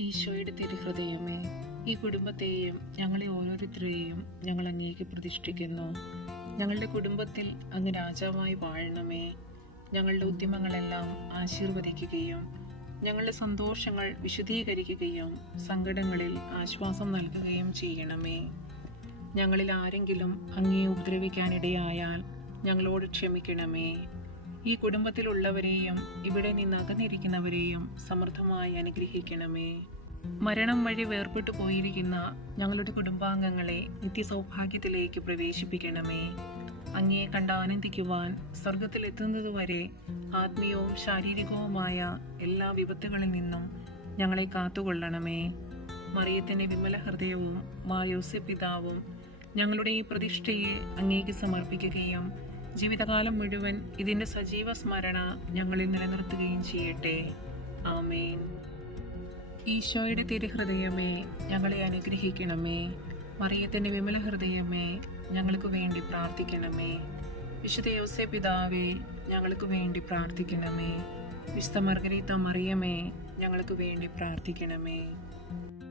ഈശോയുടെ തിരുഹൃദയമേ ഈ കുടുംബത്തെയും ഞങ്ങളെ ഓരോരുത്തരെയും ഞങ്ങൾ അങ്ങേക്ക് പ്രതിഷ്ഠിക്കുന്നു. ഞങ്ങളുടെ കുടുംബത്തിൽ അങ്ങ് രാജാവായി വാഴണമേ. ഞങ്ങളുടെ ഉദ്യമങ്ങളെല്ലാം ആശീർവദിക്കുകയും ഞങ്ങളുടെ സന്തോഷങ്ങൾ വിശദീകരിക്കുകയും സങ്കടങ്ങളിൽ ആശ്വാസം നൽകുകയും ചെയ്യണമേ. ഞങ്ങളിൽ ആരെങ്കിലും അങ്ങേ ഉപദ്രവിക്കാനിടയായാൽ ഞങ്ങളോട് ക്ഷമിക്കണമേ. ഈ കുടുംബത്തിലുള്ളവരെയും ഇവിടെ നിന്ന് അകന്നിരിക്കുന്നവരെയും സമൃദ്ധമായി അനുഗ്രഹിക്കണമേ. മരണം വഴി വേർപെട്ടു പോയിരിക്കുന്ന ഞങ്ങളുടെ കുടുംബാംഗങ്ങളെ നിത്യസൗഭാഗ്യത്തിലേക്ക് പ്രവേശിപ്പിക്കണമേ. അങ്ങയെ കണ്ട് ആനന്ദിക്കുവാൻ സ്വർഗത്തിലെത്തുന്നതുവരെ ആത്മീയവും ശാരീരികവുമായ എല്ലാ വിപത്തുകളിൽ നിന്നും ഞങ്ങളെ കാത്തുകൊള്ളണമേ. മറിയത്തിന്റെ വിമല ഹൃദയവും മായോസ്യ യോസെ പിതാവും ഞങ്ങളുടെ ഈ പ്രതിഷ്ഠയെ അങ്ങേക്ക് സമർപ്പിക്കുകയും ജീവിതകാലം മുഴുവൻ ഇതിന്റെ സജീവ സ്മരണ ഞങ്ങളിൽ നിലനിർത്തുകയും ചെയ്യട്ടെ. ആമേൻ. ഈശോയുടെ തിരുഹൃദയമേ ഞങ്ങളെ അനുഗ്രഹിക്കണമേ. മറിയത്തിന്റെ വിമല ഹൃദയമേ ഞങ്ങൾക്ക് വേണ്ടി പ്രാർത്ഥിക്കണമേ. വിശുദ്ധ യോസെ പിതാവേ ഞങ്ങൾക്ക് വേണ്ടി പ്രാർത്ഥിക്കണമേ. വിശുദ്ധ മർഗരീത്ത മറിയമേ ഞങ്ങൾക്ക് വേണ്ടി പ്രാർത്ഥിക്കണമേ.